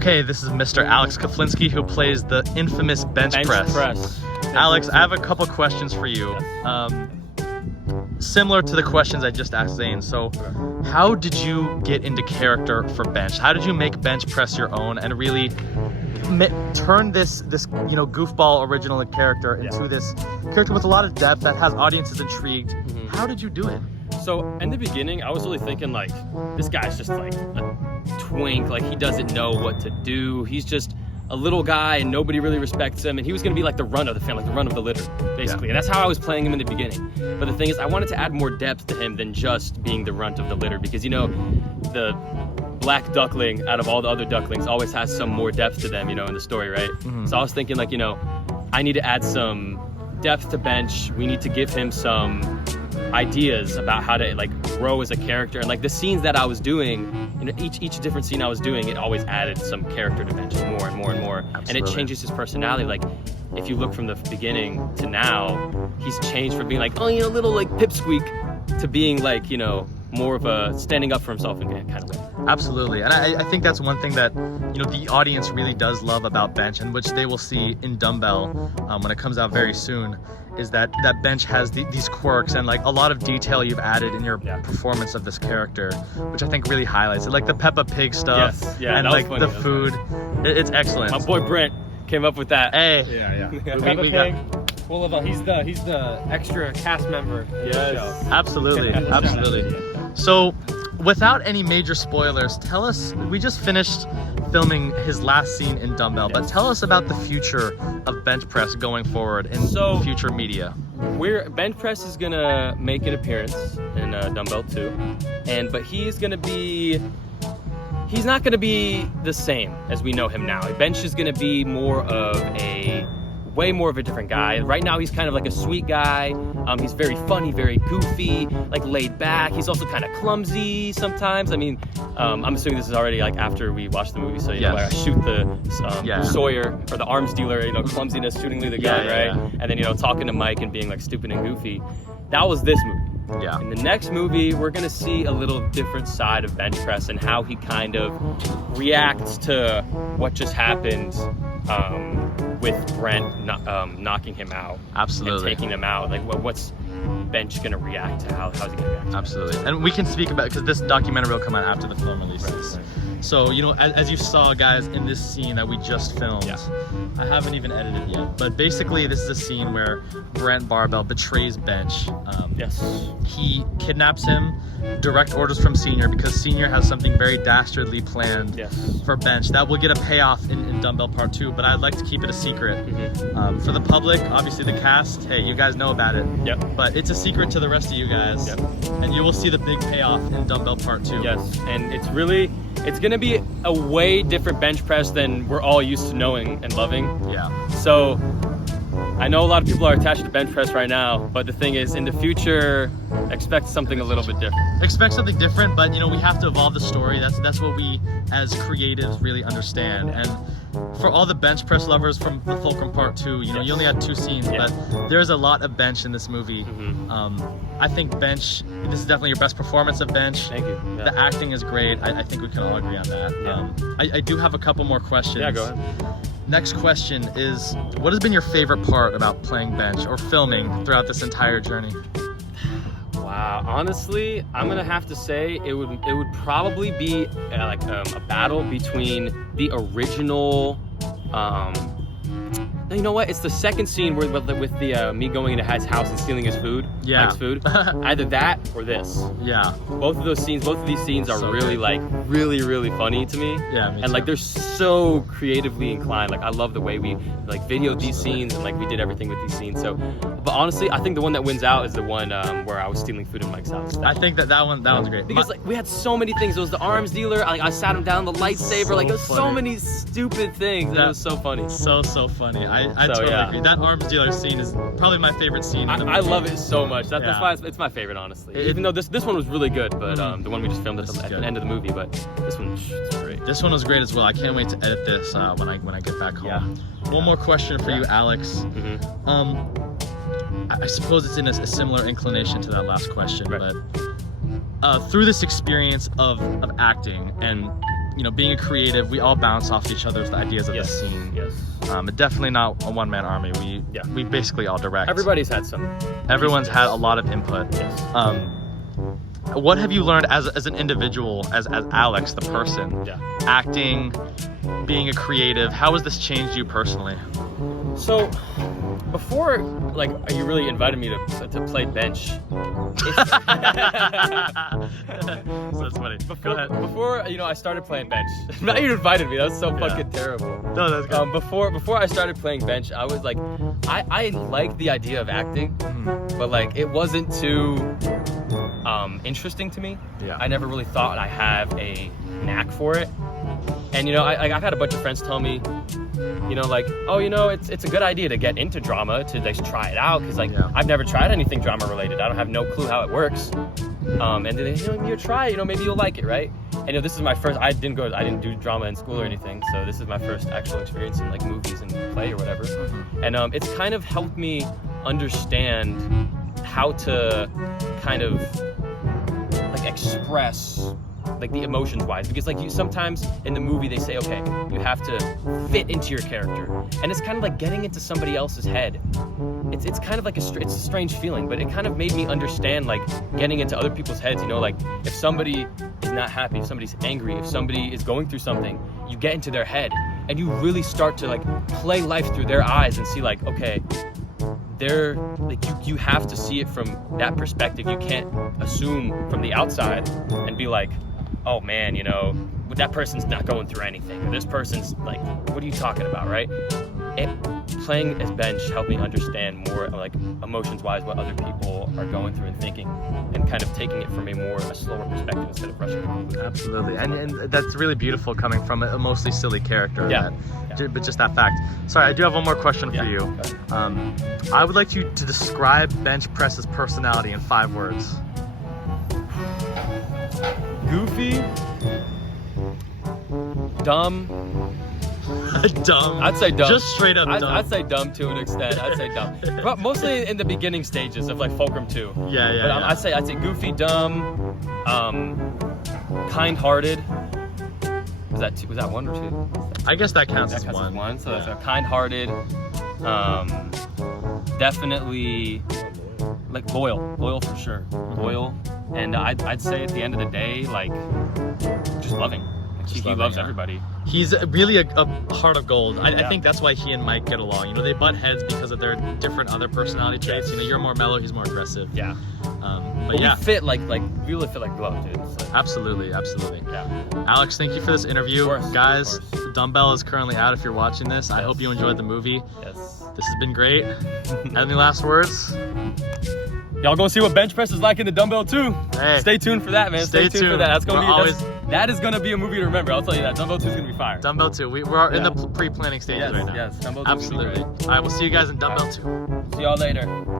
Okay, this is Mr. Alex Kaflinski, who plays the infamous bench press. Alex, I have a couple questions for you. Similar to the questions I just asked Zane. So, how did you get into character for bench? How did you make bench press your own and really turn this goofball original character into this character with a lot of depth that has audiences intrigued? How did you do it? So in the beginning, I was really thinking like, this guy's just like a twink, like he doesn't know what to do. He's just a little guy and nobody really respects him, and he was gonna be like the run of the family, like the run of the litter, basically. And that's how I was playing him in the beginning. But the thing is, I wanted to add more depth to him than just being the runt of the litter, because the black duckling out of all the other ducklings always has some more depth to them, in the story, right? So I was thinking like, I need to add some depth to bench. We need to give him some ideas about how to like grow as a character, and like the scenes that I was doing, each different scene I was doing, it always added some character to bench more and more and more. Absolutely. And it changes his personality. Like if you look from the beginning to now, he's changed from being like little like pipsqueak to being like more of a standing up for himself in kind of way. Absolutely, and I think that's one thing that the audience really does love about bench, and which they will see in Dumbbell when it comes out very soon, is that bench has these quirks and like a lot of detail you've added in your performance of this character, which I think really highlights it, like the Peppa Pig stuff, and like the food. It's excellent. My boy Brent came up with that. Hey, Peppa Pig. Well, he's the extra cast member. Yes, absolutely, absolutely. So, without any major spoilers, tell us, we just finished filming his last scene in Dumbbell, but tell us about the future of bench press going forward in future media. Bench press is gonna make an appearance in Dumbbell 2, but he's not gonna be the same as we know him now. Bench is gonna be way more of a different guy. Right now he's kind of like a sweet guy. He's very funny, very goofy, like laid back. He's also kind of clumsy sometimes. I mean, I'm assuming this is already like after we watched the movie, so I shoot the Sawyer or the arms dealer, clumsiness, shooting the guy, right? And then talking to Mike and being like stupid and goofy. That was this movie. Yeah. In the next movie, we're gonna see a little different side of bench press and how he kind of reacts to what just happened with Brent knocking him out. Absolutely. And taking him out. Like, what's bench gonna react to? How's he gonna react to? Absolutely. And we can speak about it because this documentary will come out after the film releases. Right. So, as you saw, guys, in this scene that we just filmed, I haven't even edited yet, but basically this is a scene where Brent Barbell betrays Bench. He kidnaps him, direct orders from Senior, because Senior has something very dastardly planned for Bench that will get a payoff in Dumbbell Part 2, but I'd like to keep it a secret. For the public, obviously the cast, hey, you guys know about it, but it's a secret to the rest of you guys, and you will see the big payoff in Dumbbell Part 2. Yes, and it's gonna be a way different bench press than we're all used to knowing and loving. So I know a lot of people are attached to bench press right now, but the thing is, in the future, expect something a little bit different. Expect something different, but we have to evolve the story. That's what we as creatives really understand. And for all the bench press lovers from the Fulcrum Part 2, you only had 2 scenes, but there's a lot of bench in this movie. I think bench, this is definitely your best performance of bench. Thank you. The acting is great. I think we can all agree on that. I do have a couple more questions. Yeah, go ahead. Next question is, what has been your favorite part about playing bench or filming throughout this entire journey? Wow, honestly, I'm gonna have to say it would probably be a battle between the original. You know what? It's the second scene with the me going into his house and stealing his food, Mike's food. Either that or this. Yeah. Both of these scenes are So really good. really funny to me. Yeah, me and too. they're so creatively inclined. Like I love the way we videoed these scenes and we did everything with these scenes. So, but honestly, I think the one that wins out is the one where I was stealing food in Mike's house. I think that one's great. Because we had so many things. It was the arms dealer. I sat him down, the lightsaber. There was so many stupid things. It was so funny. So funny. I totally agree. That arms dealer scene is probably my favorite scene. I love it so much. That's why it's my favorite, honestly. Even though this one was really good, but the one we just filmed at the end of the movie. But this one's great. This one was great as well. I can't wait to edit this when I get back home. One more question for you, Alex. I suppose it's in a similar inclination to that last question, but through this experience of acting and you know, being a creative, we all bounce off each other's ideas of the scene. Yes. Definitely not a one-man army. We basically all direct. Everybody's had some. Everyone's had a lot of input. Yes. What have you learned as an individual, as Alex, the person, acting, being a creative? How has this changed you personally? So, before, like, you really invited me to play bench. So that's funny. Go ahead. Before, you know, I started playing bench. Now you invited me. That was so fucking terrible. No, that's good. Before I started playing bench, I was like, I liked the idea of acting, but like it wasn't too interesting to me. Yeah. I never really thought I have a knack for it. And you know, I've had a bunch of friends tell me, you know, like, oh, you know, it's a good idea to get into drama, to like try it out, because like I've never tried anything drama related. I don't have no clue how it works. And then you know, you try, you know, maybe you'll like it, right? And you know, this is my first. I didn't do drama in school or anything, so this is my first actual experience in like movies and play or whatever. And it's kind of helped me understand how to kind of like express like the emotions wise, because like you sometimes in the movie they say, okay, you have to fit into your character, and it's kind of like getting into somebody else's head. It's kind of like it's a strange feeling, but it kind of made me understand like getting into other people's heads. You know, like if somebody is not happy, if somebody's angry, if somebody is going through something, you get into their head and you really start to like play life through their eyes and see like, okay, they're like you have to see it from that perspective. You can't assume from the outside and be like, oh man, you know, that person's not going through anything, or this person's like, what are you talking about, right? Playing as bench helped me understand more like emotions wise what other people are going through and thinking, and kind of taking it from a slower perspective instead of rushing to conclusion. Absolutely, and that's really beautiful coming from a mostly silly character. But just that fact. Sorry, I do have one more question for you. I would like you to describe Bench Press's personality in 5 words. Goofy, dumb. Dumb. I'd say dumb. Just straight up dumb. I'd say dumb to an extent. I'd say dumb, but mostly in the beginning stages of like Fulcrum 2. Yeah. But I'd say goofy, dumb, kind-hearted. Was that 1 or 2? I guess that counts as That counts one. as 1. So that's a kind-hearted. Definitely like loyal for sure. Loyal, and I'd say at the end of the day, like just loving. Like, he loves everybody. He's really a heart of gold. I think that's why he and Mike get along. You know, they butt heads because of their different other personality traits. You know, you're more mellow, he's more aggressive. Yeah. But yeah, we fit like we really fit like gloves, dude. It's like, absolutely. yeah. Alex, thank you for this interview. Of course, Guys, of course. Dumbbell is currently out if you're watching this. I hope you enjoyed the movie. Yes. This has been great. Any last words? Y'all gonna see what bench press is like in the Dumbbell 2. Hey. Stay tuned for that, man. Stay Stay tuned for tuned. that. That's gonna We're that is gonna be a movie to remember. I'll tell you that. Dumbbell 2 is gonna be fire. Dumbbell 2. We're in the pre-planning stages right now. Yes. Dumbbell 2 is gonna be Absolutely. great. All right, we'll see you guys in Dumbbell 2. See y'all later.